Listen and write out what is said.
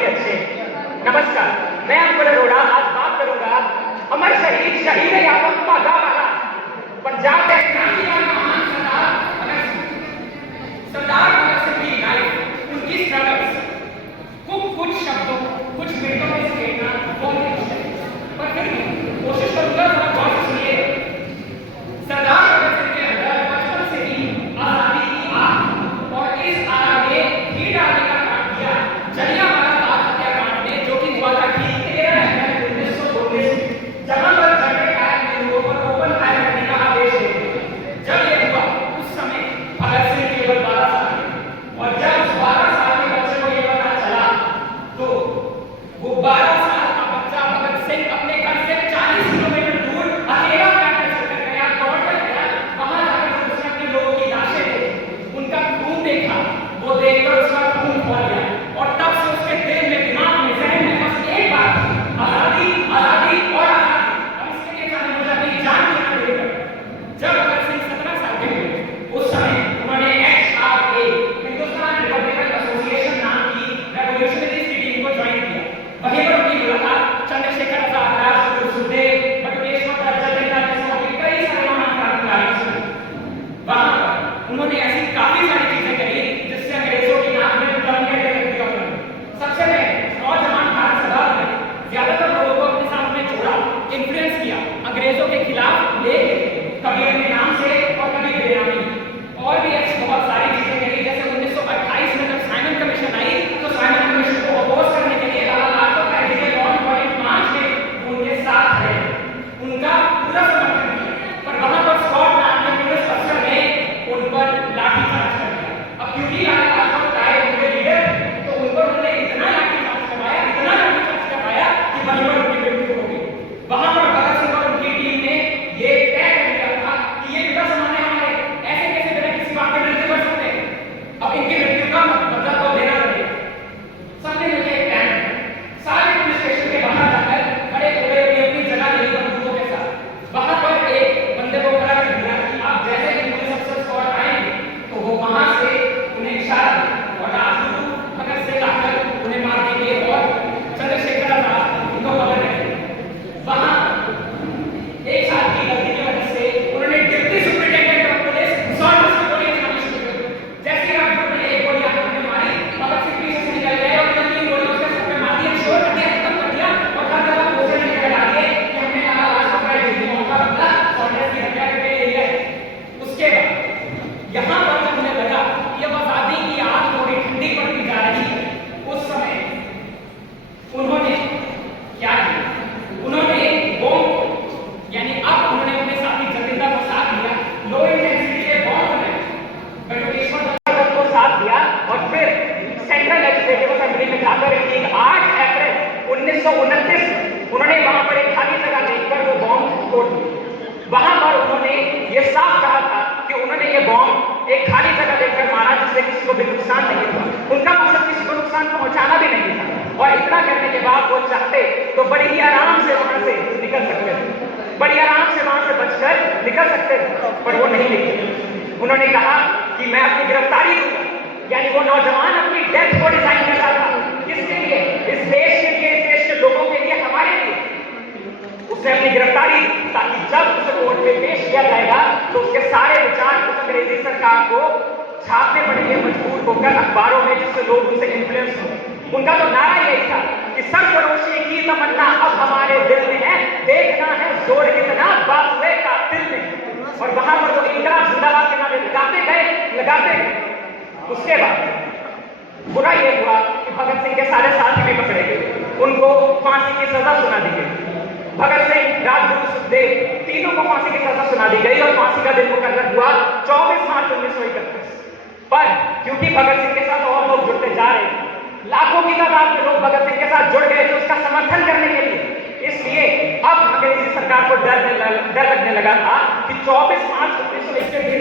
काफी अच्छे। नमस्कार, मैं अंकुर अरोड़ा आज बात करूंगा अमर शहीद शहीद यादव का वाला पंजाब के क्रांति का महान सरदार भगत सिंह की लाइफ, उनकी स्ट्रगल्स कुछ शब्दों कुछ मिनटों में कहना बहुत मुश्किल है, पर फिर कोशिश करूंगा थोड़ा गौर से सुनिए। सरदार भगत सिंह के अंदर बचपन से ही आजादी की आग और इस आग में घी डालने का काम किया जलियांवाला बाग हत्याकांड में, जो कि हुआ था ठीक 13 अप्रैल 1919 जहां पर जनरल डायर ने लोगों पर ओपन फायर करने का आदेश दे दिया। जब ये हुआ उस समय भगत सिंह केवल 12 साल के, और जब उस 12 साल के बच्चे को ये पता चला तो वो 12 साल का बच्चा भगत सिंह अपने घर से 40 किलोमीटर दूर अकेला पैदल चलकर गया, दौड़कर गया। वहां जाकर उसने अपने लोगों की लाशें देखी, उनका खून देखा, वो देखकर उसका खून खोल गया और तब से उसके दिल में, दिमाग में, जहन में बस एक बात थी, आजादी, आजादी और आजादी। और इसके लिए चाहे मुझे अपनी जान देना पड़ेगा। जब भगत सिंह 17 साल के हुए उस समय उन्होंने HRA हिंदुस्तान रिपब्लिकन एसोसिएशन नाम की रेवोल्यूशनरी मीटिंग को ज्वाइन किया। वहीं पर उनकी मुलाकात चंद्रशेखर आजाद, राजगुरु सुखदेव, बटुकेश्वर दत्त, जतिन जैसे कई सारे महान क्रांतिकारियों से मिले। वहां पर उन्होंने ऐसी काफी सारी चीजें करी जिससे अंग्रेजों की नाक में दम कहने लग गया। सबसे पहले नौजवान भारत सभा में ज्यादातर लोगों को अपने साथ में जोड़ा, इन्फ्लुएंस किया, अंग्रेजों के खिलाफ लेख लिखे, कभी अपने नाम से और कभी बेनामी, और भी ऐसी बहुत सारी चीजें करी। जैसे 1928 में जब साइमन कमीशन आई तो साइमन कमीशन को अपोज करने के लिए लाला लाजपत राय जी ने 9.5 में उनके साथ रहे, उनका पूरा समर्थन किया। पर वहां पर स्कॉट नाम के पुलिस अफसर ने उन पर लाठीचार्ज कर दिया। अब क्योंकि लाला लाजपत राय उनके लीडर, तो उन पर उन्होंने इतना लाठीचार्ज करवाया, इतना लाठीचार्ज करवाया कि वहीं पर उनकी मृत्यु हो गई। वहां पर भगत सिंह और उनकी टीम ने ये तय कर लिया था कि ये युद्ध समाने हमारे ऐसे कैसे बिना किसी बात के मृत्यु कर सकते हैं, अब इनकी मृत्यु का बदला तो देना पड़ेगा। सबने मिलकर एक प्लान बनाया, सारे पुलिस स्टेशन के बाहर जाकर खड़े हो गए अपनी जगह नहीं बंदूकों के साथ। वहां पर एक बंदे को खड़ा कर दिया कि आप जैसे ही पुलिस अफसर स्क्वाड आएंगे तो वो वहां से उन्हें इशारा दें और राजगुरु भगत सिंह आकर उन्हें मार देंगे और चंद्रशेखर आजाद उनको पकड़ लेंगे। वहां एक साल की गलती की वजह से उन्होंने deputy superintendent of police salt से गोलियां चलानी शुरू कर दी। जैसे ही राजगुरु ने एक गोली आंख में मारी, भगत सिंह पीछे से निकल गए और 3 गोलियों से सर पे मार दिया, शोर कर दिया, खत्म कर दिया और हर जगह पोस्टर निकल डाले कि हमने लाला लाजपत राय जी की मौत का बदला सॉल्जर्स की हत्या करके ले लिया है। उसके बाद यहां पर जब उन्हें लगा कि अब आजादी की आग थोड़ी ठंडी पड़ती जा रही है, उस समय उन्होंने क्या किया? उन्होंने बॉम्ब, यानी अब उन्होंने अपने साथी जतिन को साथ लिया, लो इंटेंसिटी के बॉम्ब बनाए, बटुकेश्वर दत्त को साथ दिया और फिर सेंट्रल लेजिस्लेटिव असेंबली में जाकर 8 अप्रैल 1929 में उन्होंने वहां पर एक खाली जगह देखकर वो बॉम्ब तोड़ दिया। वहां पर उन्होंने ये साफ कहा था कि उन्होंने ये बॉम्ब एक खाली जगह देखकर मारा जिससे किसी को भी नुकसान नहीं हुआ। उनका मकसद किसी को नुकसान पहुंचाना भी नहीं था, और इतना करने के बाद वो चाहते तो बड़ी ही आराम से वहां से निकल सकते थे, बड़ी आराम से वहां से बचकर निकल सकते थे, पर वो नहीं निकले। उन्होंने कहा कि मैं अपनी गिरफ्तारी दूंगा, यानी वो नौजवान अपनी डेथ को डिजाइन कर रहा था। किसके लिए? इस देश के लिए, इस देश के लोगों के लिए, हमारे लिए। उसने अपनी गिरफ्तारी, ताकि जब उसे कोर्ट में पेश किया जाएगा तो उसके सारे विचार उस अंग्रेजी सरकार को छापने पड़ेंगे मजबूर होकर अखबारों में, जिससे लोग उनसे इन्फ्लुएंस हो। उनका तो नारा यही था कि सरफरोशी की तमन्ना अब हमारे दिल में है, देखना है जोर कितना बाजुए का दिल में। और वहां पर तो इनकलाब जिंदाबाद के नारे लगाते गए। उसके बाद बुरा ये हुआ कि भगत सिंह के सारे साथी भी पकड़े गए, उनको फांसी की सजा सुना दी गई। भगत सिंह, राजगुरु, सुखदेव तीनों को फांसी की सजा सुना दी गई और फांसी का दिन मुकर्रर हुआ 24 मार्च 1931। पर क्योंकि भगत सिंह के साथ और लोग जुड़ते जा रहे हैं, लाखों की तादाद में लोग भगत सिंह के साथ जुड़ गए थे उसका समर्थन करने के लिए, इसलिए अब अंग्रेजी सरकार को डर लगने लगा था कि 24 मार्च 1921 के दिन